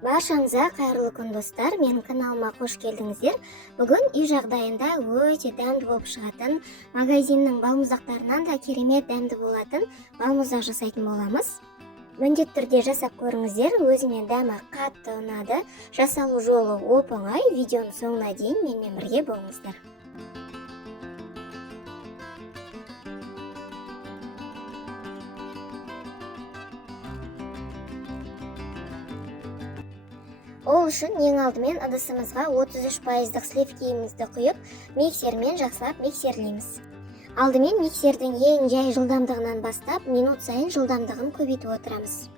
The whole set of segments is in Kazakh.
Баршаңызға қайырлы күн достар, менің каналыма қош келдіңіздер. Бүгін үй жағдайында өте дәмді болып шығатын, магазиннің балмұздақтарынан да керемет дәмді болатын балмұздақ жасайтын боламыз. Міндетті түрде жасап көріңіздер, өзіме дәмі қатты ұнады. Жасалу жолы оп-оңай, видеоның соңына дейін менімен бірге болыңыздар. Ол үшін ең алдымен ыдысымызға 33% сливкиімізді құйып, миксермен жақсылап миксерлейміз. Алдымен миксердің ең жай жылдамдығынан бастап, минут сайын жылдамдығын көбейтіп отырамыз.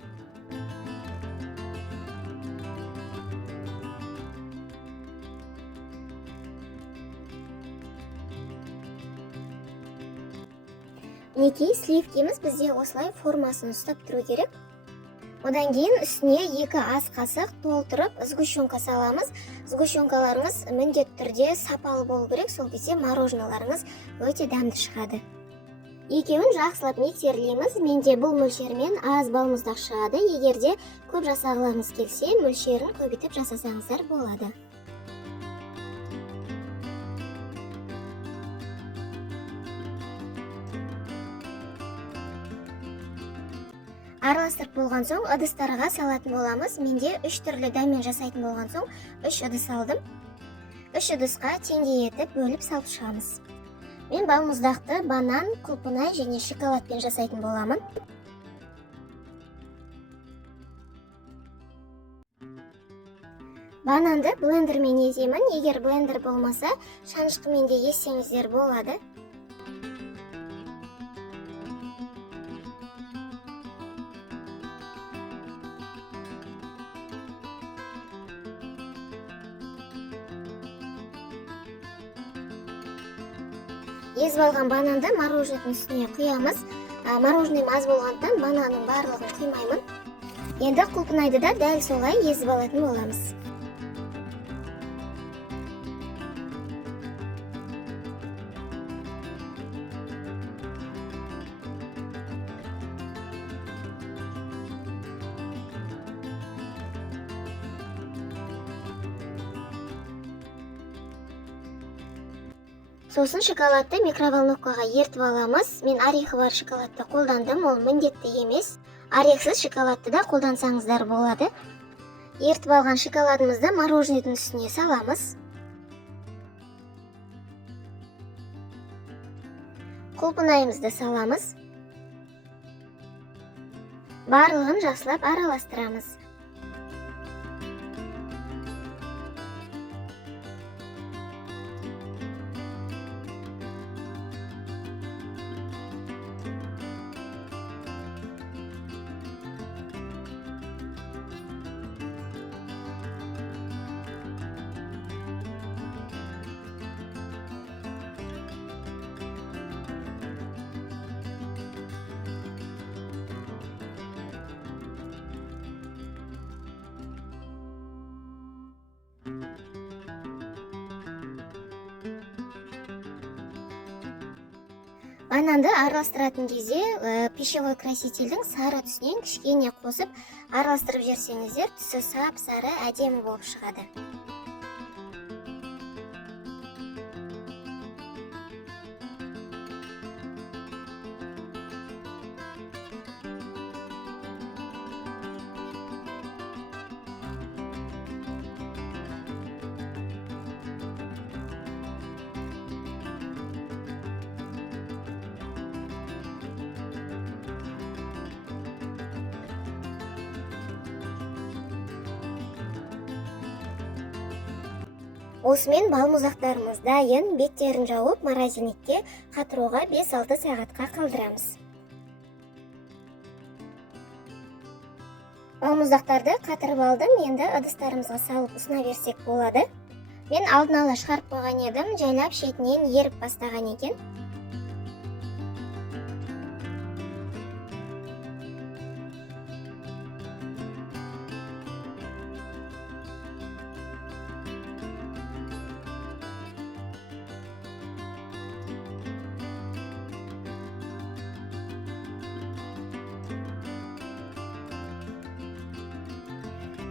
Мінекей сливкиіміз бізде осылай формасын ұстап тұру керек. Одан кейін үстіне 2 ас қасық толтырып сгущенка саламыз. Сгущенкаларыңыз міндетті түрде сапалы болу керек, сол кезде мороженаларыңыз өте дәмді шығады. Екеуін жақсылап миксерлейміз. Менде бұл мөлшермен аз балмұздақ шығады. Егерде көп жасағыларыңыз келсе, мөлшерін көбейтіп жасасаңыздар болады. Араластырып болған соң ыдыстарға салатын боламыз. Менде 3 түрлі дәммен жасайтын болған соң 3 ыдыс алдым. 3 ыдысқа теңдей етіп бөліп салып шығамыз. Мен балмұздақты банан, құлпынай және шоколадпен жасайтын боламын. Бананды блендермен еземін. Егер блендер болмаса, шанышқымен де ессеңіздер болады. Езіп алған бананды мороженның үстіне құямыз. Мороженый аз болғандықтан бананның барлығын құймаймын. Енді құлпынайды да дәл солай езіп алатын боламыз. Сосын шоколадты микроволновкаға ертіп аламыз. Мен орехы бар шоколадты қолдандым, ол міндетті емес. Орехсіз шоколадты да қолдансаңыздар болады. Ертіп алған шоколадымызды мороженныйдың үстіне саламыз. Құлпынайымызды саламыз. Барлығын жақсылап араластырамыз. Бананды араластыратын кезде пищевой красительдің сары түсінен кішкене қосып араластырып жерсеңіздер, түсі сап-сары әдемі болып шығады. Осымен балмұздақтарымыз дайын, беттерін жауып, морозильникке қатыруға 5-6 сағатқа қалдырамыз. Балмұздақтарды қатырып алдым, енді ыдыстарымызға салып ұсына берсек болады. Мен алдын ала шығарып қойған едім, жайлап шетінен еріп бастаған екен.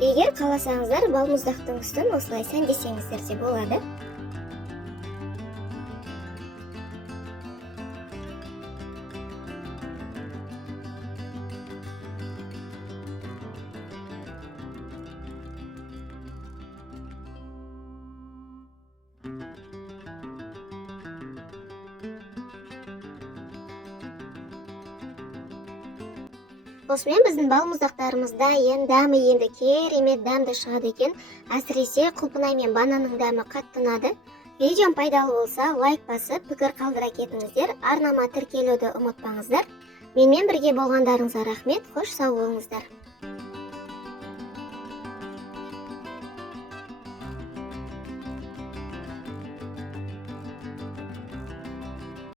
Егер қаласаңыздар, балмұздақтың үстін осылай сәндесеңіздер де болады. Осымен біздің балмұздақтарымыз дайын, дәмі енді керемет дәмді шығады екен. Әсіресе құлпынай мен бананның дәмі қатты ұнады. Видеом пайдалы болса, лайк басып, пікір қалдыра кетіңіздер. Арнама тіркелуді ұмытпаңыздар. Менімен бірге болғандарыңызға рахмет. Қош сау болыңыздар.